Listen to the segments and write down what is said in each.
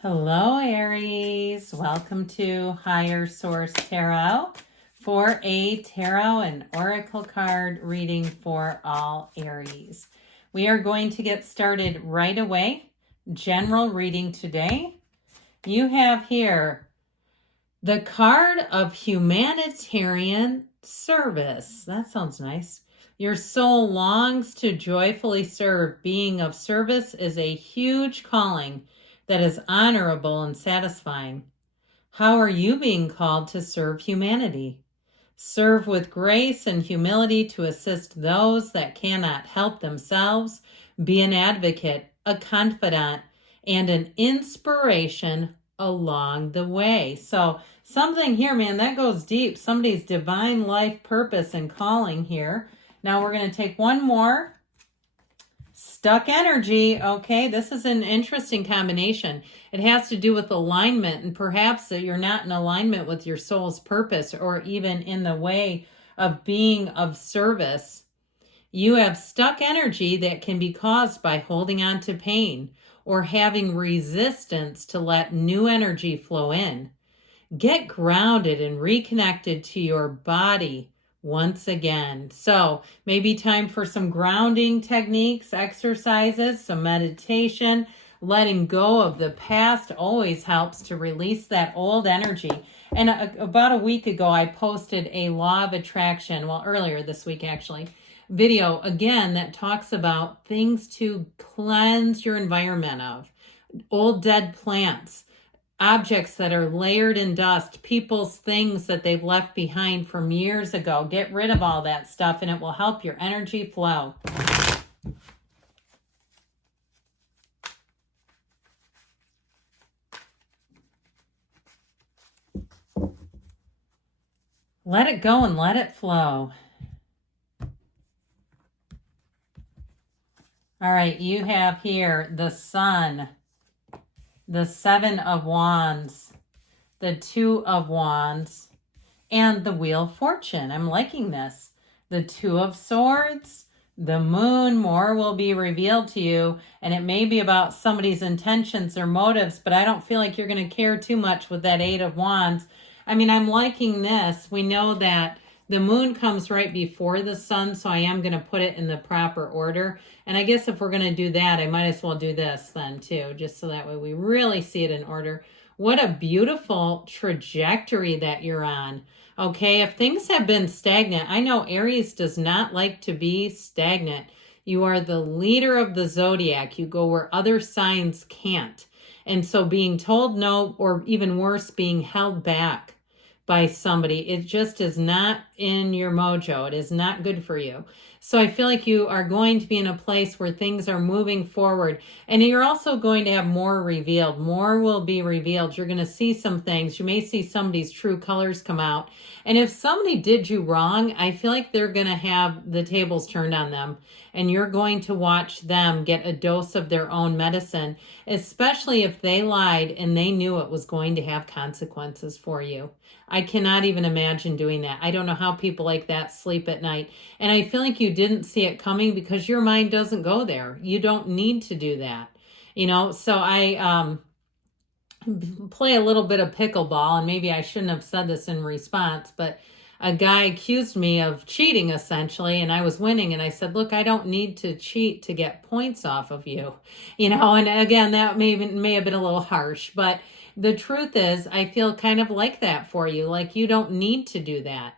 Hello, Aries. Welcome to Higher Source Tarot for a tarot and oracle card reading for all Aries. We are going to get started right away. General reading today. You have here the card of humanitarian service. That sounds nice. Your soul longs to joyfully serve. Being of service is a huge calling that is honorable and satisfying. How are you being called to serve humanity? Serve with grace and humility to assist those that cannot help themselves. Be an advocate, a confidant, and an inspiration along the way. So something here, man, that goes deep. Somebody's divine life purpose and calling here. Now we're going to take one more. Stuck energy. Okay, this is an interesting combination. It has to do with alignment, and perhaps that you're not in alignment with your soul's purpose or even in the way of being of service. You have stuck energy that can be caused by holding on to pain or having resistance to let new energy flow in. Get grounded and reconnected to your body once again. So maybe time for some grounding techniques, exercises, some meditation. Letting go of the past always helps to release that old energy. And about a week ago, I posted a law of attraction, well, earlier this week actually, video again that talks about things to cleanse your environment of. Old dead plants, objects that are layered in dust, people's things that they've left behind from years ago. Get rid of all that stuff and it will help your energy flow. Let it go and let it flow. All right, you have here the Sun, the Seven of Wands, the Two of Wands, and the Wheel of Fortune. I'm liking this. The Two of Swords, the Moon. More will be revealed to you, and it may be about somebody's intentions or motives, but I don't feel like you're going to care too much with that Eight of Wands. I mean, I'm liking this. We know that the moon comes right before the sun, so I am going to put it in the proper order. And I guess if we're going to do that, I might as well do this then too, just so that way we really see it in order. What a beautiful trajectory that you're on. Okay, if things have been stagnant, I know Aries does not like to be stagnant. You are the leader of the zodiac. You go where other signs can't. And so being told no, or even worse, being held back by somebody, it just is not in your mojo. It is not good for you. So I feel like you are going to be in a place where things are moving forward, and you're also going to have more revealed. More will be revealed. You're going to see some things. You may see somebody's true colors come out. And if somebody did you wrong, I feel like they're going to have the tables turned on them, and you're going to watch them get a dose of their own medicine, especially if they lied and they knew it was going to have consequences for you. I cannot even imagine doing that. I don't know how people like that sleep at night. And I feel like you didn't see it coming because your mind doesn't go there. You don't need to do that. You know, so I play a little bit of pickleball, and maybe I shouldn't have said this in response, but a guy accused me of cheating essentially, and I was winning, and I said, look, I don't need to cheat to get points off of you. You know, and again, that may have been a little harsh, but the truth is, I feel kind of like that for you. Like you don't need to do that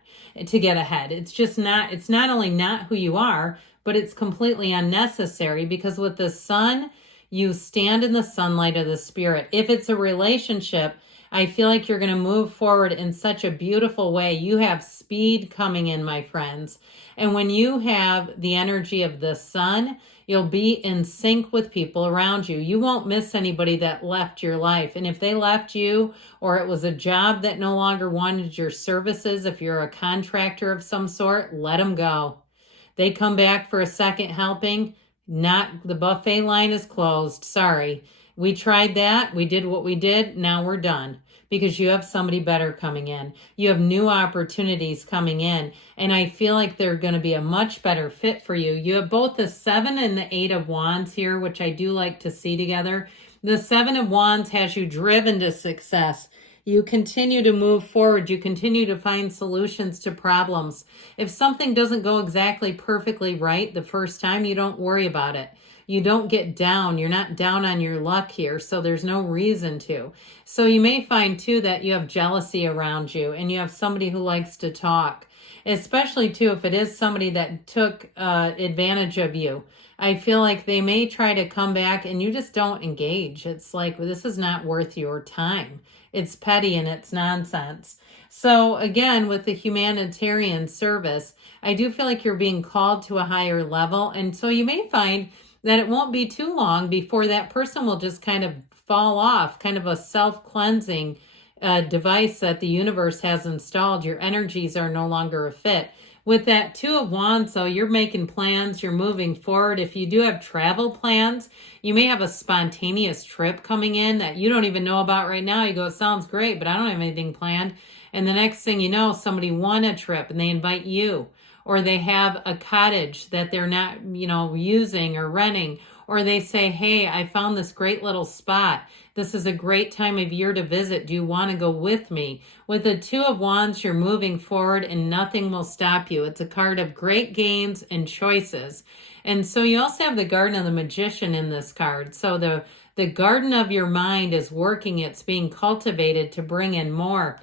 to get ahead. It's just not, it's not only not who you are, but it's completely unnecessary, because with the sun, you stand in the sunlight of the spirit. If it's a relationship, I feel like you're going to move forward in such a beautiful way. You have speed coming in, my friends. And when you have the energy of the sun, you'll be in sync with people around you. You won't miss anybody that left your life. And if they left you, or it was a job that no longer wanted your services, if you're a contractor of some sort, let them go. They come back for a second helping. Not, the buffet line is closed. Sorry. We tried that. We did what we did. Now we're done, because you have somebody better coming in. You have new opportunities coming in. And I feel like they're going to be a much better fit for you. You have both the 7 and the 8 of Wands here, which I do like to see together. The Seven of Wands has you driven to success. You continue to move forward. You continue to find solutions to problems. If something doesn't go exactly perfectly right the first time, you don't worry about it. You don't get down. You're not down on your luck here, so there's no reason to. So you may find, too, that you have jealousy around you and you have somebody who likes to talk, especially, too, if it is somebody that took advantage of you. I feel like they may try to come back and you just don't engage. It's like, well, this is not worth your time. It's petty and it's nonsense. So again, with the humanitarian service, I do feel like you're being called to a higher level. And so you may find that it won't be too long before that person will just kind of fall off, kind of a self-cleansing device that the universe has installed. Your energies are no longer a fit. With that Two of Wands, though, you're making plans, you're moving forward. If you do have travel plans, you may have a spontaneous trip coming in that you don't even know about right now. You go, it sounds great, but I don't have anything planned. And the next thing you know, somebody won a trip and they invite you. Or they have a cottage that they're not, using or renting. Or they say, hey, I found this great little spot. This is a great time of year to visit. Do you want to go with me? With the Two of Wands, you're moving forward and nothing will stop you. It's a card of great gains and choices. And so you also have the Garden of the Magician in this card. So the garden of your mind is working. It's being cultivated to bring in more.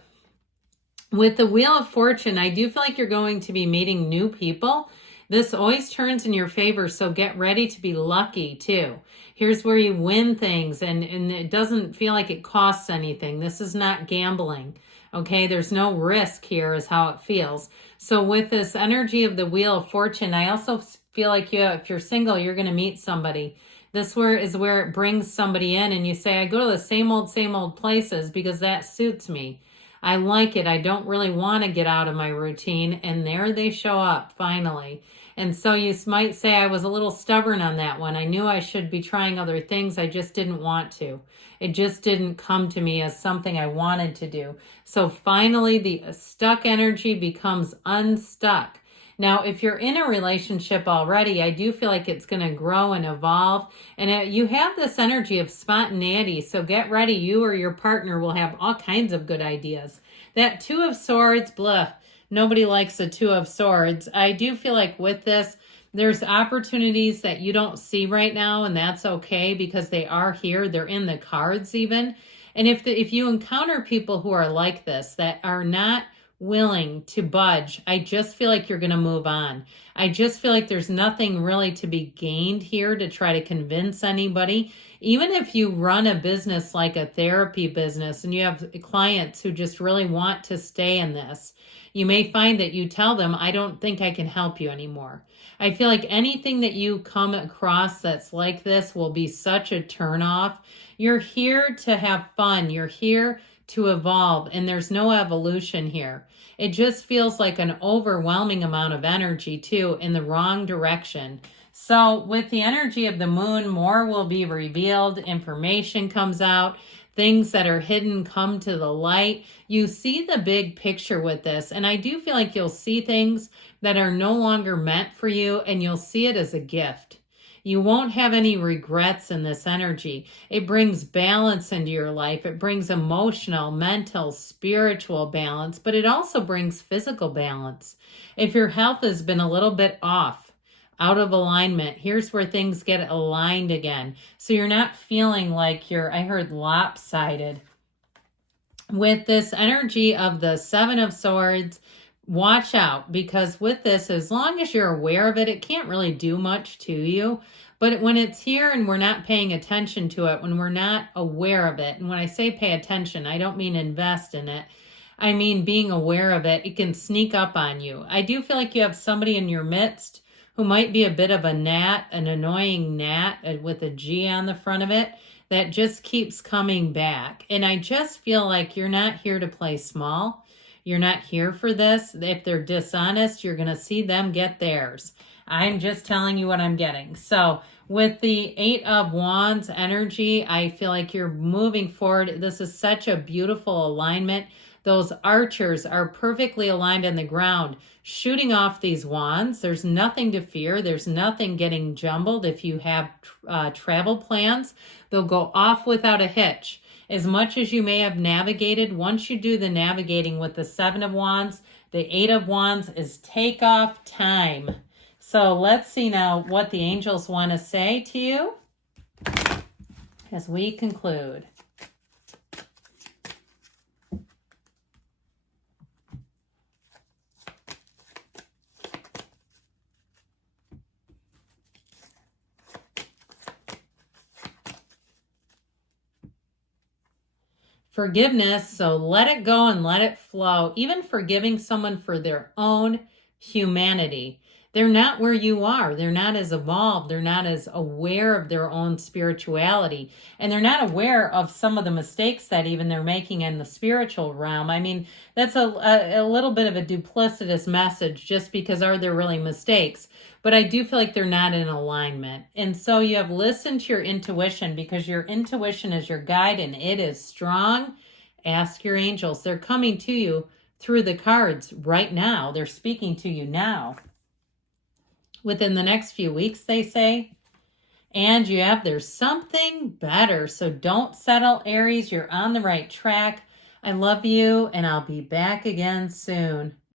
With the Wheel of Fortune, I do feel like you're going to be meeting new people. This always turns in your favor, so get ready to be lucky too. Here's where you win things and it doesn't feel like it costs anything. This is not gambling, okay? There's no risk here is how it feels. So with this energy of the Wheel of Fortune, I also feel like if you're single, you're going to meet somebody. This is where it brings somebody in and you say, I go to the same old places because that suits me. I like it. I don't really want to get out of my routine. And there they show up finally. And so you might say, I was a little stubborn on that one. I knew I should be trying other things. I just didn't want to. It just didn't come to me as something I wanted to do. So finally, the stuck energy becomes unstuck. Now, if you're in a relationship already, I do feel like it's going to grow and evolve. And you have this energy of spontaneity. So get ready. You or your partner will have all kinds of good ideas. That Two of Swords, blah. Nobody likes a Two of Swords. I do feel like with this, there's opportunities that you don't see right now. And that's okay because they are here. They're in the cards even. And if you encounter people who are like this, that are not willing to budge, I just feel like you're going to move on. I just feel like there's nothing really to be gained here to try to convince anybody. Even if you run a business like a therapy business and you have clients who just really want to stay in this, you may find that you tell them, I don't think I can help you anymore. I feel like anything that you come across that's like this will be such a turnoff. You're here to have fun. You're here to evolve, and there's no evolution here. It just feels like an overwhelming amount of energy too in the wrong direction. So with the energy of the moon, more will be revealed, information comes out, things that are hidden come to the light. You see the big picture with this, and I do feel like you'll see things that are no longer meant for you, and you'll see it as a gift. You won't have any regrets in this energy. It brings balance into your life. It brings emotional, mental, spiritual balance, but it also brings physical balance. If your health has been a little bit off, out of alignment, here's where things get aligned again. So you're not feeling like I heard lopsided. With this energy of the Seven of Swords, watch out, because with this, as long as you're aware of it, it can't really do much to you. But when it's here and we're not paying attention to it, when we're not aware of it, and when I say pay attention, I don't mean invest in it. I mean being aware of it, it can sneak up on you. I do feel like you have somebody in your midst who might be a bit of a gnat, an annoying gnat with a G on the front of it, that just keeps coming back. And I just feel like you're not here to play small. You're not here for this. If they're dishonest, you're going to see them get theirs. I'm just telling you what I'm getting. So with the Eight of Wands energy, I feel like you're moving forward. This is such a beautiful alignment. Those archers are perfectly aligned on the ground, shooting off these wands. There's nothing to fear. There's nothing getting jumbled. If you have travel plans, they'll go off without a hitch. As much as you may have navigated, once you do the navigating with the Seven of Wands, the Eight of Wands is takeoff time. So let's see now what the angels want to say to you as we conclude. Forgiveness, so let it go and let it flow. Even forgiving someone for their own humanity. They're not where you are. They're not as evolved. They're not as aware of their own spirituality. And they're not aware of some of the mistakes that even they're making in the spiritual realm. I mean, that's a little bit of a duplicitous message, just because are there really mistakes? But I do feel like they're not in alignment. And so you have listened to your intuition, because your intuition is your guide and it is strong. Ask your angels. They're coming to you through the cards right now. They're speaking to you now. Within the next few weeks, they say. And you have, there's something better. So don't settle, Aries. You're on the right track. I love you, and I'll be back again soon.